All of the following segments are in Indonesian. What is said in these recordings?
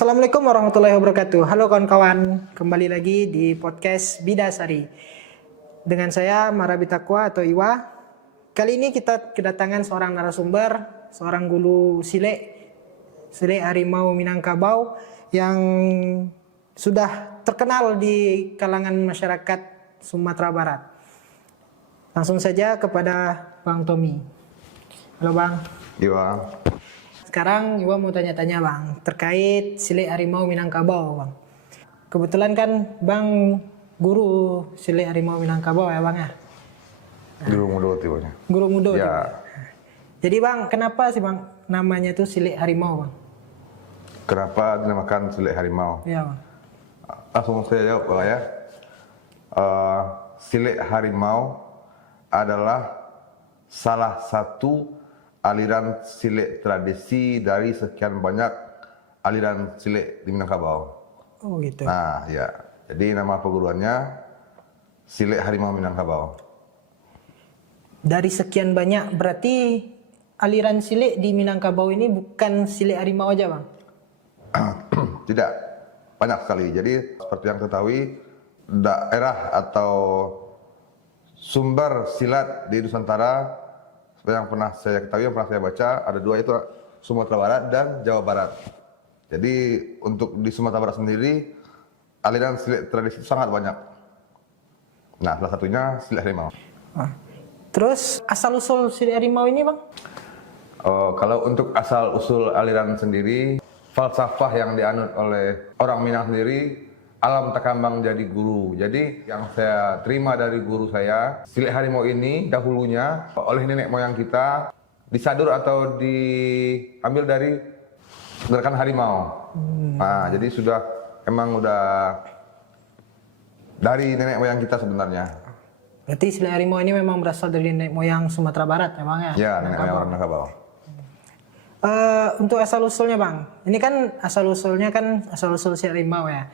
Assalamualaikum warahmatullahi wabarakatuh. Halo kawan-kawan, kembali lagi di podcast Bidasari dengan saya Marabi Takwa atau Iwa. Kali ini kita kedatangan seorang narasumber, seorang guru Sile Harimau Minangkabau yang sudah terkenal di kalangan masyarakat Sumatera Barat. Langsung saja kepada Bang Tommy. Halo Bang. Iya. Sekarang Iwa mau tanya-tanya Bang, terkait Sile Harimau Minangkabau Bang. Kebetulan kan Bang guru Sile Harimau Minangkabau ya Bang ya? Guru mudo tiba-tiba. Guru mudo. Ya. Tiba. Jadi Bang, kenapa sih Bang namanya tuh Sile Harimau Bang? Kenapa dinamakan Sile Harimau? Iya Bang. Langsung saya jawab Bang ya. Sile Harimau adalah salah satu aliran silik tradisi dari sekian banyak aliran silik di Minangkabau. Oh gitu. Nah, ya. Jadi nama perguruannya Sile Harimau Minangkabau. Dari sekian banyak, berarti aliran silik di Minangkabau ini bukan Sile Harimau aja Bang? Tidak, banyak sekali. Jadi seperti yang ketahui, daerah atau sumber silat di Nusantara seperti yang pernah saya ketahui, yang pernah saya baca, ada dua, itu Sumatera Barat dan Jawa Barat. Jadi untuk di Sumatera Barat sendiri, aliran silat tradisi sangat banyak. Nah, salah satunya Sile Harimau. Terus asal-usul Sile Harimau ini Bang? Kalau untuk asal-usul aliran sendiri, falsafah yang dianut oleh orang Minang sendiri, alam tak kambang jadi guru. Jadi yang saya terima dari guru saya, Sile Harimau ini dahulunya oleh nenek moyang kita disadur atau diambil dari gerakan harimau. Nah, jadi emang udah dari nenek moyang kita sebenarnya. Berarti Sile Harimau ini memang berasal dari nenek moyang Sumatera Barat ya Bang ya? Ya, nenek moyang orang Minangkabau. Untuk asal-usulnya Bang, ini kan asal-usulnya asal-usul Sile Harimau ya.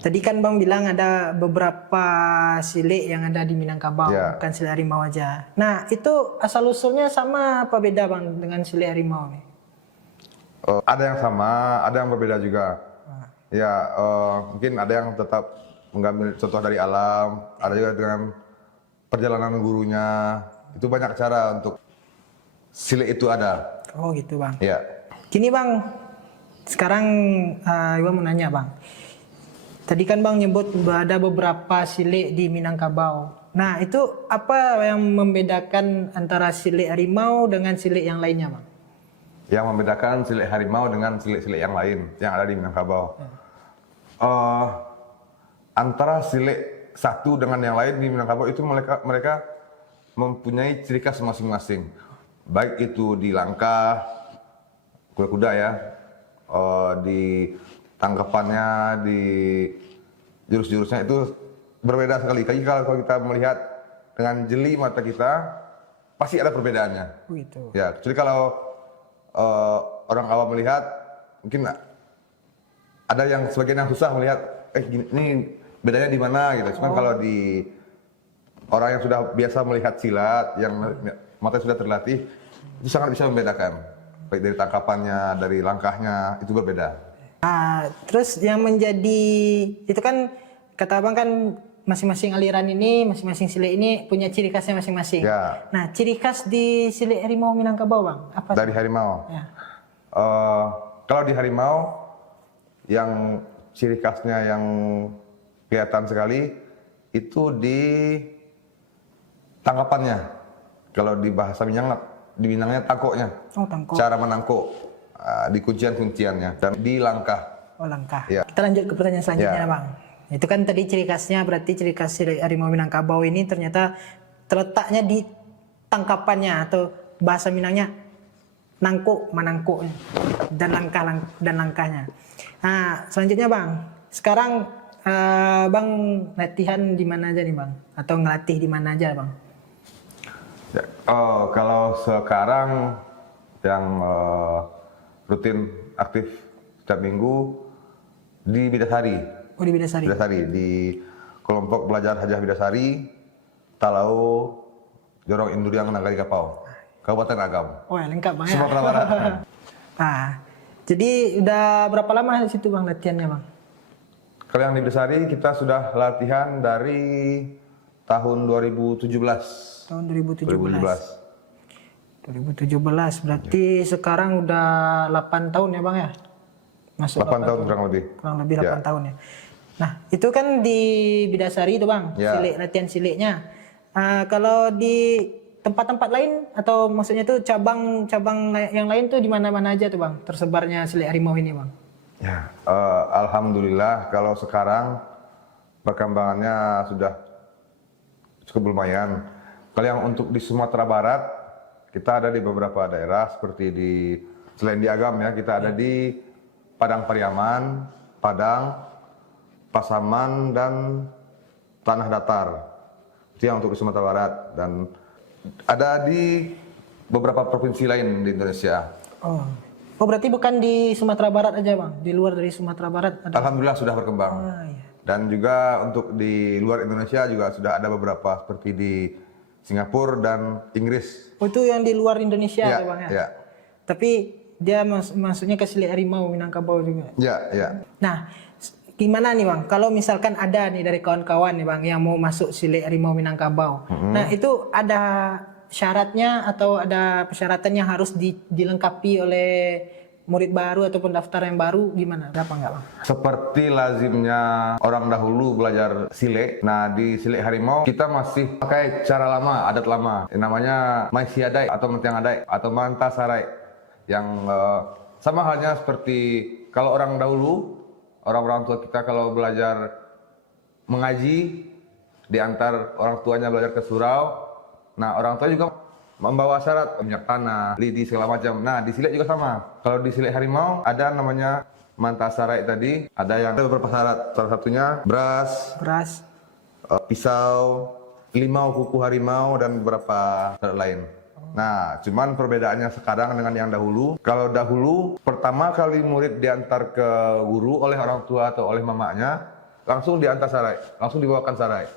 Tadi kan Bang bilang ada beberapa silik yang ada di Minangkabau, bukan Sile Harimau aja. Nah, itu asal-usulnya sama apa beda Bang dengan Sile Harimau nih? Ada yang sama, ada yang berbeda juga. Ya, mungkin ada yang tetap mengambil contoh dari alam, ada juga dengan perjalanan gurunya. Itu banyak cara untuk silik itu ada. Oh gitu Bang. Ya. Gini Bang, sekarang Iwa mau nanya Bang. Tadi kan Bang nyebut ada beberapa silik di Minangkabau. Nah, itu apa yang membedakan antara silik harimau dengan silik yang lainnya, Bang? Yang membedakan silik harimau dengan silik-silik yang lain yang ada di Minangkabau. Antara silik satu dengan yang lain di Minangkabau itu mereka mempunyai ciri khas masing-masing. Baik itu di langkah kuda-kuda ya, di tangkapannya, di jurus-jurusnya itu berbeda sekali. Kalau kita melihat dengan jeli mata kita, pasti ada perbedaannya. Gitu. Ya, kecuali kalau orang awam melihat, mungkin ada yang sebagian yang susah melihat, ini bedanya di mana gitu. Cuman kalau di orang yang sudah biasa melihat silat, yang mata sudah terlatih, itu sangat bisa membedakan. Baik dari tangkapannya, dari langkahnya, itu berbeda. Terus yang menjadi itu kan kata Abang kan masing-masing aliran ini, masing-masing silik ini punya ciri khasnya masing-masing. Ya. Nah, ciri khas di Silik Harimau Minangkabau Bang, apa? Dari harimau. Ya. Kalau di harimau yang ciri khasnya yang kelihatan sekali itu di tangkapannya. Kalau di bahasa Minangnya tangkoknya. Oh, tangkok. Cara menangkok. Di kuncian-kunciannya dan di langkah. Oh, langkah. Ya. Kita lanjut ke pertanyaan selanjutnya Ya. Bang. Itu kan tadi ciri khasnya, berarti ciri khas Sile Harimau Minangkabau ini ternyata terletaknya di tangkapannya atau bahasa Minangnya nangkuk, manangkuk dan langkahnya. Nah, selanjutnya Bang. Sekarang Bang latihan di mana aja nih Bang? Atau ngelatih di mana aja Bang? Ya. Kalau sekarang yang rutin aktif setiap minggu di Bidasari. Oh, di Bidasari. Bidasari di kelompok belajar Hajah Bidasari, Talau, Jorong Induriang Nagari Kapau, Kabupaten Agam. Oh ya, lengkap Bang ya. Sumatera Barat. Nah, Jadi udah berapa lama di situ Bang latihannya Bang? Kalau yang di Bidasari kita sudah latihan dari tahun 2017. Tahun 2017. 2017. 2017 berarti sekarang udah 8 tahun ya Bang ya? Masuk 8 tahun kurang lebih. Kurang lebih 8 Ya. tahun ya. Nah, itu kan di Bidasari itu Bang, Ya. latihan siliknya. Kalau di tempat-tempat lain atau maksudnya itu cabang-cabang yang lain tuh di mana-mana aja tuh Bang tersebarnya silik harimau ini Bang? Ya, alhamdulillah kalau sekarang perkembangannya sudah cukup lumayan. Kalau yang untuk di Sumatera Barat, kita ada di beberapa daerah seperti selain di Agam ya, kita ada di Padang Pariaman, Padang, Pasaman, dan Tanah Datar. Itu yang untuk di Sumatera Barat. Dan ada di beberapa provinsi lain di Indonesia. Oh berarti bukan di Sumatera Barat aja Bang, di luar dari Sumatera Barat ada? Alhamdulillah sudah berkembang. Iya. Dan juga untuk di luar Indonesia juga sudah ada beberapa seperti di Singapura dan Inggris. Oh itu yang di luar Indonesia Ya, ya Bang ya? ya. Tapi dia maksudnya ke silik harimau Minangkabau juga. Ya, ya. Nah, gimana nih Bang? Kalau misalkan ada nih dari kawan-kawan nih Bang yang mau masuk silik harimau Minangkabau. Nah, itu ada syaratnya atau ada persyaratan yang harus dilengkapi oleh murid baru ataupun daftar yang baru gimana? Ada apa enggak Bang? Seperti lazimnya orang dahulu belajar silik. Nah, di silik harimau kita masih pakai cara lama, adat lama. Yang namanya maisiadai atau mentiangadai atau mantasarai. Yang sama halnya seperti kalau orang dahulu, orang-orang tua kita kalau belajar mengaji, diantar orang tuanya belajar ke surau. Nah, orang tua juga membawa syarat minyak tanah, lidi segala macam. Nah, di silik juga sama. Kalau di silik harimau ada namanya mantasarai tadi, ada beberapa syarat. Salah satunya beras, pisau, limau kuku harimau dan beberapa syarat lain. Nah, cuman perbedaannya sekarang dengan yang dahulu. Kalau dahulu pertama kali murid diantar ke guru oleh orang tua atau oleh mamanya, langsung diantar sarai, langsung dibawakan sarai.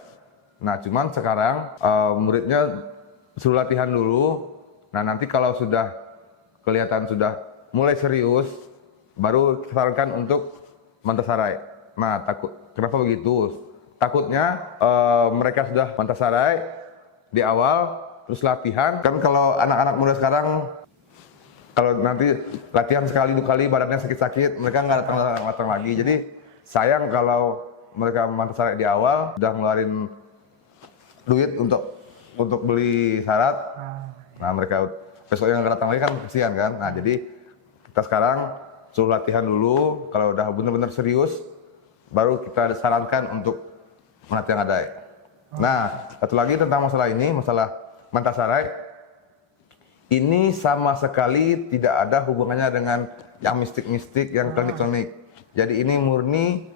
Nah, cuman sekarang muridnya suruh latihan dulu. Nah, nanti kalau sudah kelihatan sudah mulai serius, baru sarankan untuk mantasarai. Nah, kenapa begitu? Takutnya mereka sudah mantasarai di awal, terus latihan. Kan kalau anak-anak muda sekarang, kalau nanti latihan sekali dua kali badannya sakit-sakit, mereka nggak datang lagi. Jadi sayang kalau mereka mantasarai di awal, udah ngeluarin duit untuk beli syarat. Nah, mereka besoknya nggak datang lagi kan kasihan kan. Nah, jadi kita sekarang suruh latihan dulu. Kalau udah benar-benar serius, baru kita sarankan untuk mentiangadai. Nah, satu lagi tentang masalah ini, masalah mantasarai. Ini sama sekali tidak ada hubungannya dengan yang mistik-mistik, yang klinik-klinik. Jadi ini murni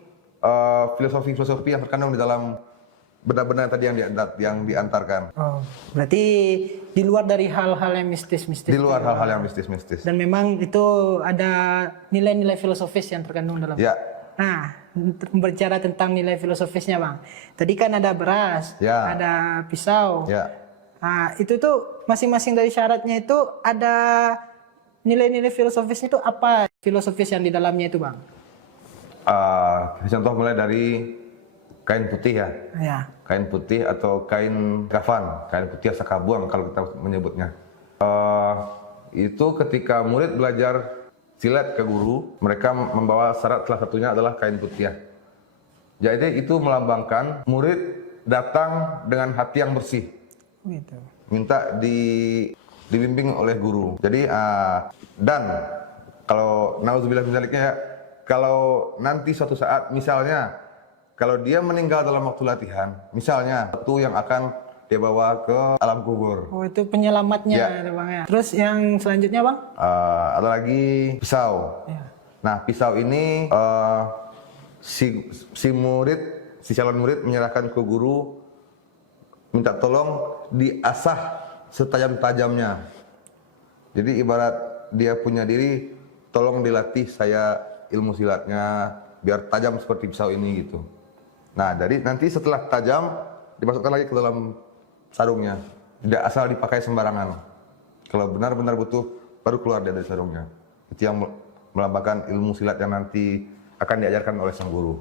filosofi-filosofi yang terkandung di dalam benda-benda tadi yang diantarkan. Oh, berarti di luar dari hal-hal yang mistis-mistis. Di luar hal-hal yang mistis-mistis. Dan memang itu ada nilai-nilai filosofis yang terkandung dalam. Ya. Nah, berbicara tentang nilai filosofisnya Bang. Tadi kan ada beras, Ya. ada pisau. Ya. Nah, itu tuh masing-masing dari syaratnya itu ada nilai-nilai filosofisnya itu apa? Filosofis yang di dalamnya itu Bang? Contoh mulai dari kain putih ya. Ya. Kain putih atau kain kafan, kain putih sakabuang kalau kita menyebutnya. Itu ketika murid belajar silat ke guru, mereka membawa syarat salah satunya adalah kain putih. Jadi itu melambangkan murid datang dengan hati yang bersih. Gitu. Minta dibimbing oleh guru. Jadi dan kalau nauzubillah min dzaliknya, kalau nanti suatu saat misalnya kalau dia meninggal dalam waktu latihan, misalnya itu yang akan dia bawa ke alam kubur. Oh, itu penyelamatnya Ya. ya, Bang ya. Terus yang selanjutnya Bang? Ada lagi pisau. Ya. Nah, pisau ini si murid, si calon murid menyerahkan ke guru, minta tolong diasah setajam-tajamnya. Jadi ibarat dia punya diri, tolong dilatih saya ilmu silatnya biar tajam seperti pisau ini gitu. Nah, jadi nanti setelah tajam dimasukkan lagi ke dalam sarungnya. Tidak asal dipakai sembarangan. Kalau benar-benar butuh baru keluar dari sarungnya. Itu yang melambangkan ilmu silat yang nanti akan diajarkan oleh sang guru.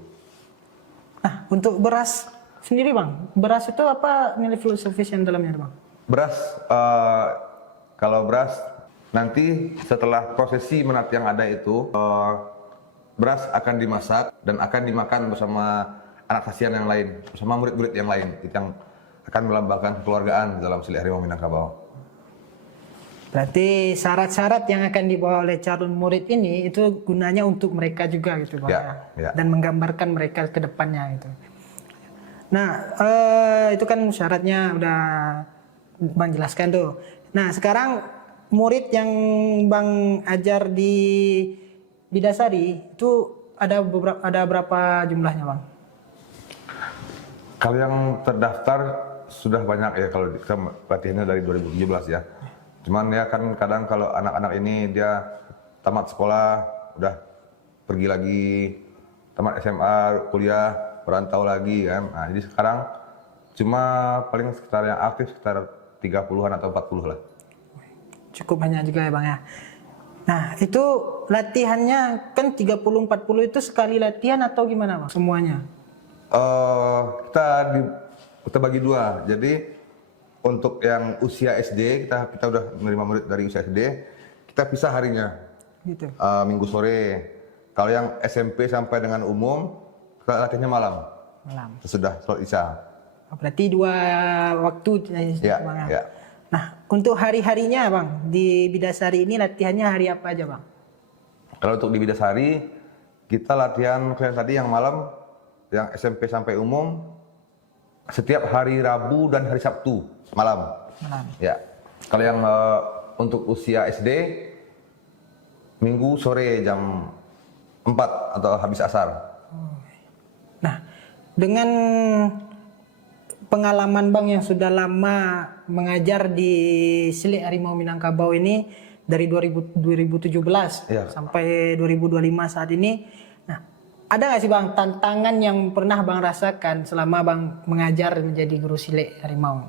Nah, untuk beras sendiri Bang, beras itu apa nilai filosofis yang dalamnya Bang? Beras, kalau beras nanti setelah prosesi menat yang ada itu, beras akan dimasak dan akan dimakan bersama anak kasihan yang lain, bersama murid-murid yang lain, itu yang akan melambangkan kekeluargaan dalam silat harimau Minangkabau. Berarti syarat-syarat yang akan dibawa oleh calon murid ini itu gunanya untuk mereka juga gitu Bang Ya. dan menggambarkan mereka ke depannya gitu. Nah, itu kan syaratnya udah Bang jelaskan tuh. Nah, sekarang murid yang Bang ajar di Bidasari itu ada berapa jumlahnya Bang? Kalau yang terdaftar sudah banyak ya, kalau kita latihannya dari 2017 ya. Cuman ya kan kadang kalau anak-anak ini dia tamat sekolah, udah pergi lagi, tamat SMA, kuliah, perantau lagi kan. Nah, jadi sekarang cuma paling sekitar yang aktif sekitar 30-an atau 40 lah. Cukup banyak juga ya Bang ya. Nah, itu latihannya kan 30-40 itu sekali latihan atau gimana Bang? Semuanya? Kita bagi dua. Jadi untuk yang usia SD, kita udah menerima murid dari usia SD, kita pisah harinya. Gitu. Minggu sore. Kalau yang SMP sampai dengan umum, kita latihannya malam. Malam. Sesudah sholat isya. Berarti 2 waktu Ya, Bang ya. ya. Nah, untuk hari-harinya Bang, di Bidasari ini latihannya hari apa aja Bang? Kalau untuk di Bidasari, kita latihan kayak tadi yang malam, yang SMP sampai umum, setiap hari Rabu dan hari Sabtu malam. Malam. Ya. Kalau yang untuk usia SD, Minggu sore jam 4 atau habis asar. Nah, dengan pengalaman Bang yang sudah lama mengajar di Silat Harimau Minangkabau ini dari 2017 Ya. sampai 2025 saat ini. Nah, ada nggak sih Bang tantangan yang pernah Bang rasakan selama Bang mengajar menjadi guru silat harimau?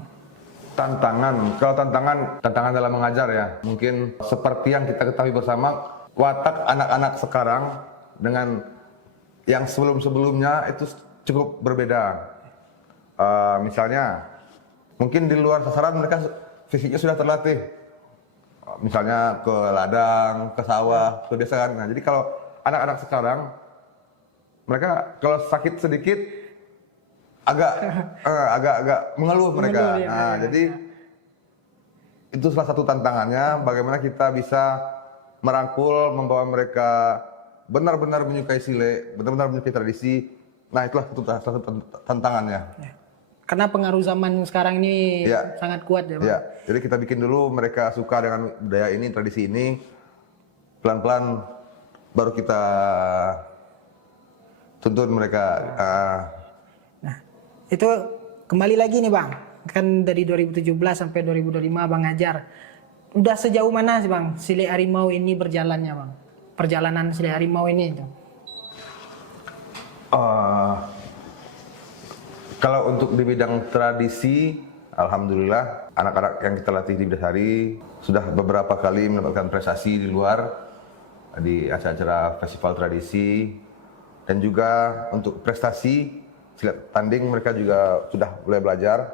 Kalau tantangan dalam mengajar ya, mungkin seperti yang kita ketahui bersama, watak anak-anak sekarang dengan yang sebelum-sebelumnya itu cukup berbeda. Misalnya, mungkin di luar sasaran mereka fisiknya sudah terlatih. Misalnya ke ladang, ke sawah, ke desa kan. Nah, jadi kalau anak-anak sekarang, mereka kalau sakit sedikit agak mengeluh mereka. Mengeluh, ya, Nah, ya, jadi itu salah satu tantangannya, bagaimana kita bisa merangkul, membawa mereka benar-benar menyukai silat, benar-benar menyukai tradisi. Nah, itulah salah satu tantangannya. Ya. Karena pengaruh zaman sekarang ini Ya. sangat kuat ya Bang. Ya, jadi kita bikin dulu mereka suka dengan budaya ini, tradisi ini. Pelan-pelan baru kita tuntun mereka. Nah, itu kembali lagi nih Bang. Kan dari 2017 sampai 2025 Bang ngajar. Udah sejauh mana sih Bang silat harimau ini berjalannya Bang? Perjalanan silat harimau ini itu. Kalau untuk di bidang tradisi, alhamdulillah anak-anak yang kita latih di Bidasari sudah beberapa kali mendapatkan prestasi di luar, di acara-acara festival tradisi, dan juga untuk prestasi silat tanding mereka juga sudah mulai belajar.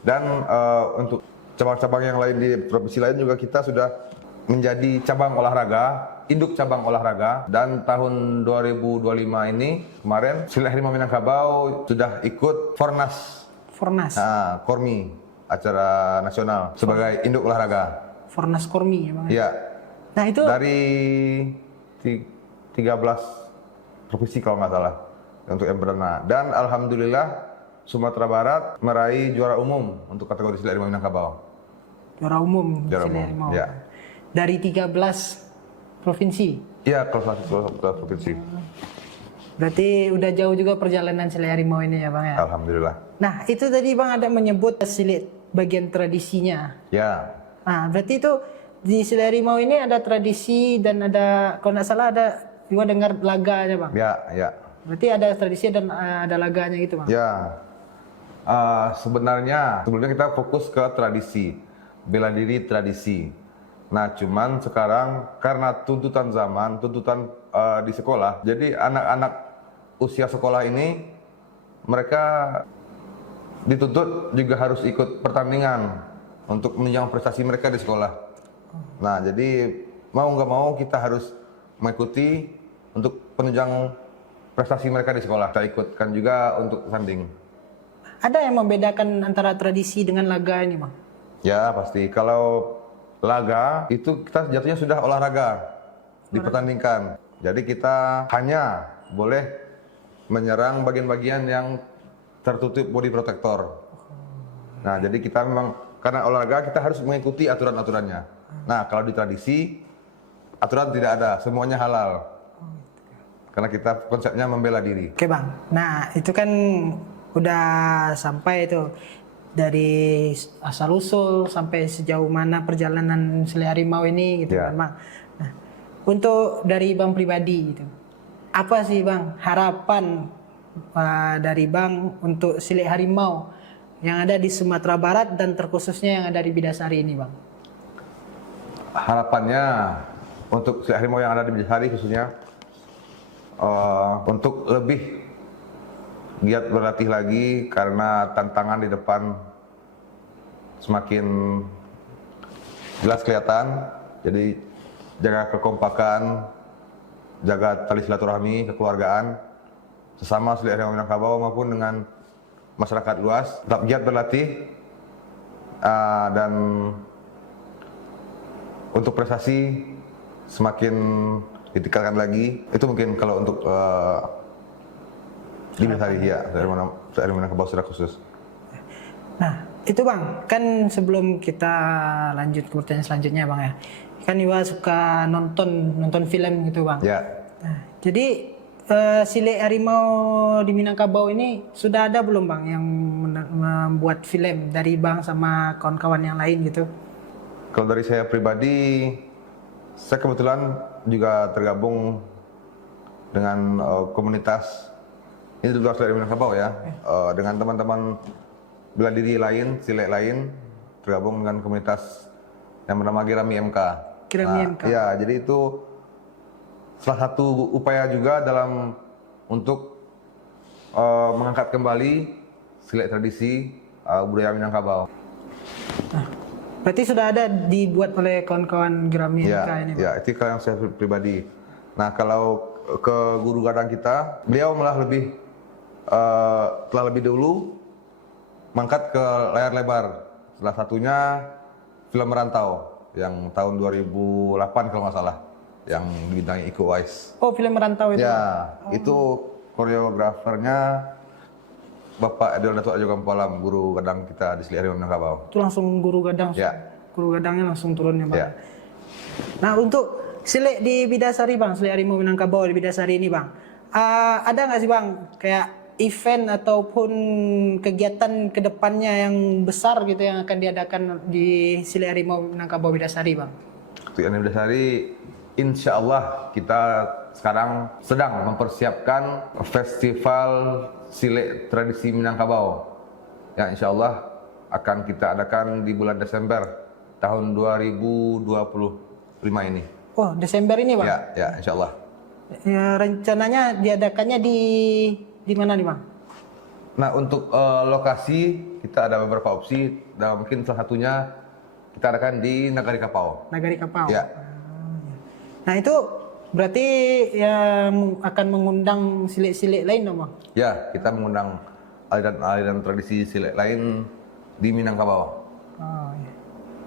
Dan untuk cabang-cabang yang lain di provinsi lain juga kita sudah menjadi cabang olahraga, induk cabang olahraga, dan tahun 2025 ini kemarin Silat Harimau Minangkabau sudah ikut Fornas, Kormi, acara nasional sebagai induk olahraga. Fornas Kormi ya Bang. Iya. Nah itu Dari 13 provinsi kalau nggak salah untuk yang perdana. Dan alhamdulillah Sumatera Barat meraih juara umum untuk kategori Silat Harimau Minangkabau. juara umum Juara silat umum, harimau. ya. Dari 13 provinsi. Iya, kalau provinsi. Berarti udah jauh juga perjalanan silat harimau ini ya Bang ya. Alhamdulillah. Nah, itu tadi Bang ada menyebut silat bagian tradisinya. Ya. Nah, berarti itu di silat harimau ini ada tradisi dan ada kalau nggak salah ada juga dengar laganya Bang. Ya, ya. Berarti ada tradisi dan ada laganya gitu Bang. Ya. Sebenarnya sebelumnya kita fokus ke tradisi, bela diri tradisi. Nah, cuman sekarang karena tuntutan zaman, tuntutan di sekolah, jadi anak-anak usia sekolah ini mereka dituntut juga harus ikut pertandingan untuk menunjang prestasi mereka di sekolah. Nah, jadi mau nggak mau kita harus mengikuti untuk penunjang prestasi mereka di sekolah. Kita ikutkan juga untuk tanding. Ada yang membedakan antara tradisi dengan laga ini, Bang? Ya, pasti. Kalau laga itu kita jatuhnya sudah olahraga dipertandingkan. Jadi kita hanya boleh menyerang bagian-bagian yang tertutup body protector. Nah, jadi kita memang karena olahraga kita harus mengikuti aturan-aturannya. Nah, kalau di tradisi aturan tidak ada, semuanya halal. Karena kita konsepnya membela diri. Oke, Bang. Nah, itu kan udah sampai itu dari asal usul sampai sejauh mana perjalanan Sile Harimau ini gitu Ya. kan, Bang. Nah, untuk dari Bang pribadi gitu. Apa sih, Bang, harapan dari Bang untuk Sile Harimau yang ada di Sumatera Barat dan terkhususnya yang ada di Bidasari ini, Bang? Harapannya untuk Sile Harimau yang ada di Bidasari khususnya untuk lebih giat berlatih lagi karena tantangan di depan semakin jelas kelihatan. Jadi jaga kekompakan, jaga tali silaturahmi, kekeluargaan sesama Sile Harimau Minangkabau maupun dengan masyarakat luas. Tetap giat berlatih dan untuk prestasi semakin ditingkatkan lagi. Itu mungkin kalau untuk di Bidasari ya, Sile Harimau Minangkabau secara khusus. Nah, itu Bang, kan sebelum kita lanjut ke pertanyaan selanjutnya, Bang ya. Kan Iwa suka nonton film gitu, Bang. Ya, Nah, jadi Sile Harimau di Minangkabau ini sudah ada belum, Bang, yang membuat film dari Bang sama kawan-kawan yang lain gitu? kalau dari saya pribadi, saya kebetulan juga tergabung dengan komunitas ini juga Sile Harimau Minangkabau ya, dengan teman-teman bela diri lain, Sile lain, tergabung dengan komunitas yang bernama Kirami MK. Kirami MK. Ya, jadi itu salah satu upaya juga dalam untuk mengangkat kembali Sile tradisi budaya Minangkabau. Nah, berarti sudah ada dibuat oleh kawan-kawan Kirami Ya, MK ini, Bang? ya, itu kalau yang saya pribadi. Nah, kalau ke guru gadang kita, beliau malah telah lebih dulu mangkat ke layar lebar. Salah satunya film Merantau yang tahun 2008 kalau nggak salah, yang dibintangi Iko Uwais. Oh, film Merantau itu. Ya, itu koreografernya Bapak Edwin Datuk Ajo Gampolam, guru gadang kita di Sile Harimau Minangkabau. Itu langsung guru gadang. Ya. Guru gadangnya langsung turun ya, Bang. Ya. Nah, untuk Sile di Bidasari, Bang, Sile Harimau Minangkabau di Bidasari ini, Bang. Ada nggak sih, Bang, kayak event ataupun kegiatan kedepannya yang besar gitu yang akan diadakan di Sile Harimau Minangkabau Bidasari, Bang? Untuk yang Bidasari, insya Allah kita sekarang sedang mempersiapkan festival Sile Tradisi Minangkabau yang insya Allah akan kita adakan di bulan Desember tahun 2025 ini. Oh, Desember ini, Bang? Ya, insya Allah. Ya, rencananya diadakannya di mana nih, Bang? Nah, untuk lokasi kita ada beberapa opsi dan mungkin salah satunya kita adakan di Nagari Kapau. Nagari Kapau. Ya. Nah, itu berarti yang akan mengundang Sile-Sile lain dong, Bang? Ya, kita mengundang aliran tradisi Sile lain di Minangkabau. Oh, iya.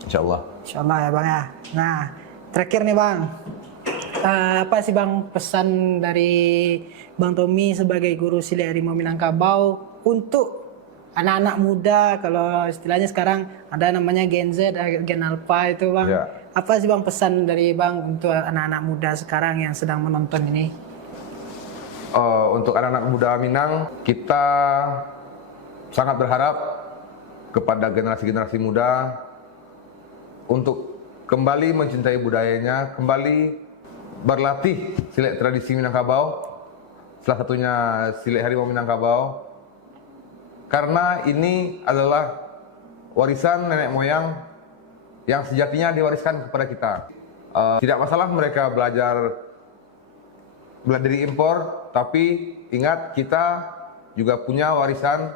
Insya Allah. Insya Allah ya, Bang ya. Nah, terakhir nih, Bang. Apa sih, Bang, pesan dari Bang Tommy sebagai guru Sile Harimau Minangkabau untuk anak-anak muda, kalau istilahnya sekarang ada namanya Gen Z, Gen Alpha itu, Bang. Ya. Apa sih, Bang, pesan dari Bang untuk anak-anak muda sekarang yang sedang menonton ini? Untuk anak-anak muda Minang, kita sangat berharap kepada generasi-generasi muda untuk kembali mencintai budayanya, kembali berlatih Sile tradisi Minangkabau, salah satunya Sile Harimau Minangkabau, karena ini adalah warisan nenek moyang yang sejatinya diwariskan kepada kita. Tidak masalah mereka belajar dari impor, tapi ingat kita juga punya warisan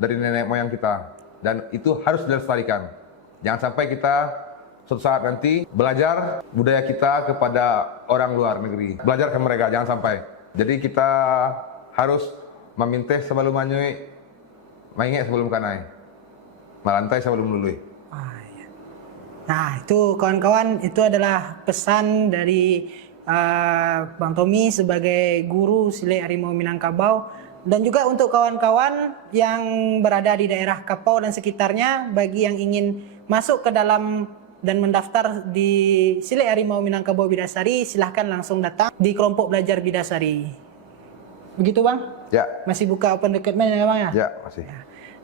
dari nenek moyang kita, dan itu harus dilestarikan. Jangan sampai kita suatu saat nanti belajar budaya kita kepada orang luar negeri, belajar ke mereka, jangan sampai. Jadi kita harus memintih sebelum manyui, mainge sebelum kanai, melantai sebelum lului. Nah, itu kawan-kawan, itu adalah pesan dari Bang Tommy sebagai guru Sile Harimau Minangkabau, dan juga untuk kawan-kawan yang berada di daerah Kapau dan sekitarnya, bagi yang ingin masuk ke dalam dan mendaftar di Sile Harimau Minangkabau Bidasari, silahkan langsung datang di kelompok belajar Bidasari. Begitu Bang? Ya. Masih buka open recruitment ya Bang ya? Ya, masih.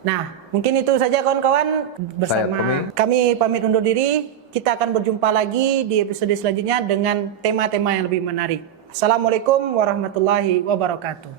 Nah, mungkin itu saja kawan-kawan, bersama kami pamit undur diri. Kita akan berjumpa lagi di episode selanjutnya dengan tema-tema yang lebih menarik. Assalamualaikum warahmatullahi wabarakatuh.